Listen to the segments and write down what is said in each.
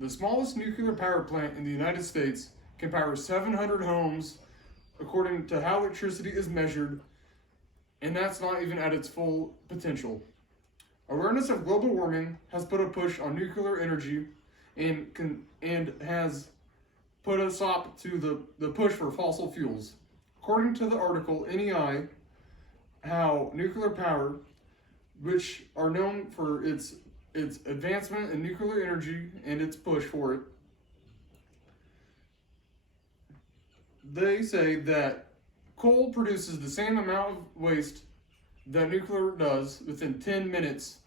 The smallest nuclear power plant in the United States can power 700 homes according to how electricity is measured, and that's not even at its full potential. Awareness of global warming has put a push on nuclear energy and has put a stop to the push for fossil fuels. According to the article NEI, how nuclear power, which are known for its advancement in nuclear energy and its push for it, they say that coal produces the same amount of waste that nuclear does within 10 minutes,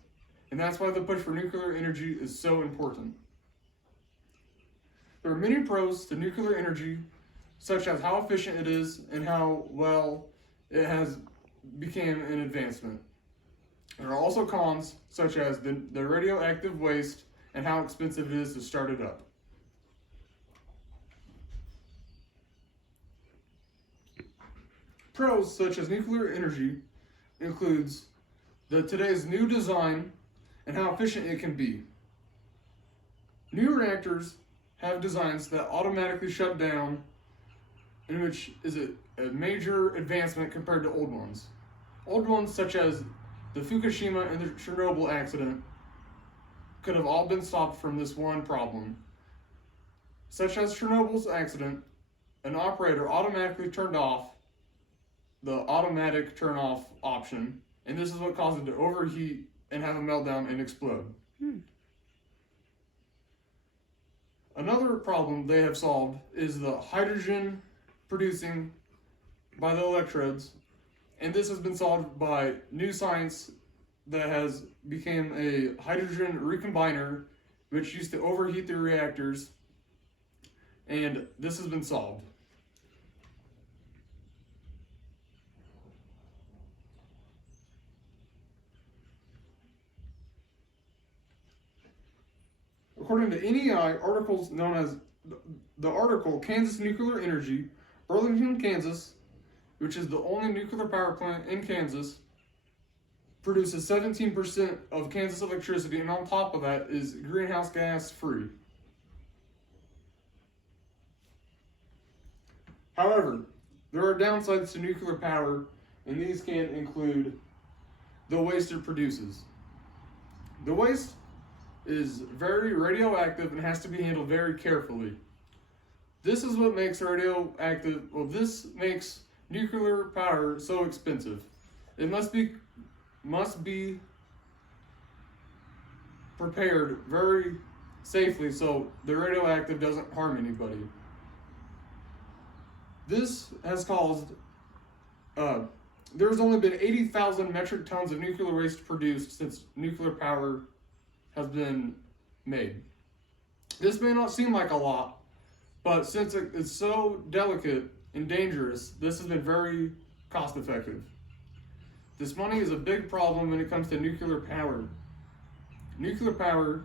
and that's why the push for nuclear energy is so important. There are many pros to nuclear energy, such as how efficient it is and how well it has become an advancement. There are also cons, such as the radioactive waste and how expensive it is to start it up. Pros, such as nuclear energy, includes today's new design and how efficient it can be. New reactors have designs that automatically shut down, in which is a major advancement compared to old ones. Old ones, such as the Fukushima and the Chernobyl accident, could have all been stopped from this one problem. Such as Chernobyl's accident, an operator automatically turned off the automatic turn off option, and this is what caused it to overheat and have a meltdown and explode. Another problem they have solved is the hydrogen producing by the electrodes, and this has been solved by new science that has become a hydrogen recombiner, which used to overheat the reactors, and this has been solved. According to NEI, articles known as the article Kansas Nuclear Energy, Burlington, Kansas, which is the only nuclear power plant in Kansas, produces 17% of Kansas electricity, and on top of that is greenhouse gas free. However, there are downsides to nuclear power, and these can include the waste it produces. The waste is very radioactive and has to be handled very carefully. This is what makes this makes nuclear power so expensive. It must be prepared very safely so the radioactive doesn't harm anybody. This has caused there's only been 80,000 metric tons of nuclear waste produced since nuclear power has been made. This may not seem like a lot, but since it's so delicate and dangerous, this has been very cost effective. This money is a big problem when it comes to nuclear power. Nuclear power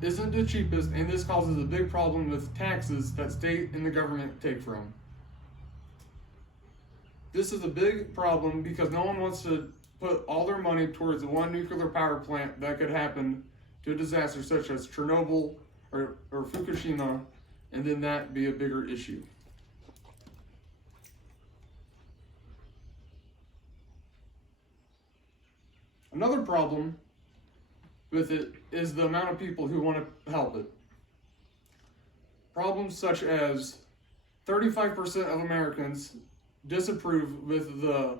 isn't the cheapest, and this causes a big problem with taxes that state and the government take from. This is a big problem because no one wants to put all their money towards one nuclear power plant that could happen to a disaster such as Chernobyl or Fukushima, and then that be a bigger issue. Another problem with it is the amount of people who want to help it. Problems such as 35% of Americans disapprove with the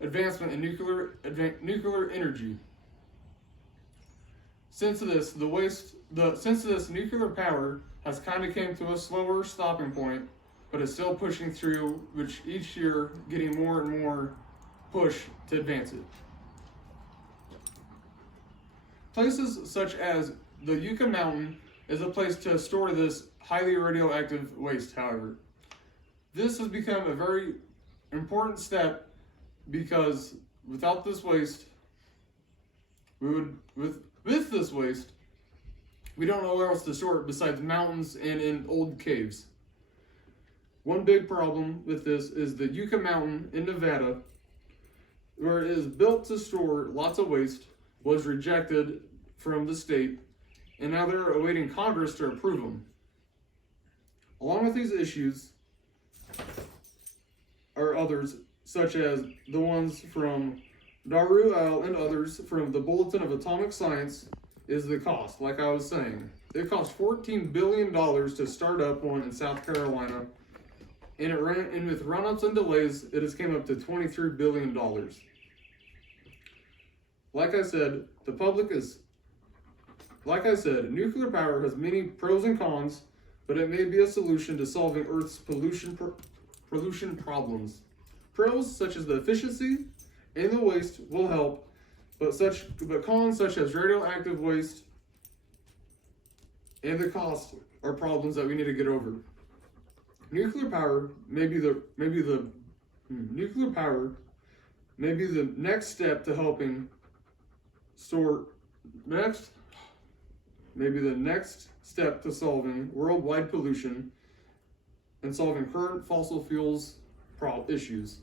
advancement in nuclear energy. Since this nuclear power has kind of came to a slower stopping point, but is still pushing through, which each year getting more and more push to advance it. Places such as the Yucca Mountain is a place to store this highly radioactive waste, however. This has become a very important step because without this waste, with this waste, we don't know where else to store it besides mountains and in old caves. One big problem with this is the Yucca Mountain in Nevada, where it is built to store lots of waste, was rejected from the state, and now they're awaiting Congress to approve them. Along with these issues are others, such as the ones from Daru Al and others from the Bulletin of Atomic Science, is the cost. Like I was saying, it cost $14 billion to start up one in South Carolina, and with run-ups and delays, it has came up to $23 billion. Like I said, nuclear power has many pros and cons, but it may be a solution to solving Earth's pollution problems. Pros such as the efficiency and the waste will help, but cons such as radioactive waste and the cost are problems that we need to get over. Nuclear power may be the next step to helping solving worldwide pollution and solving current fossil fuels issues.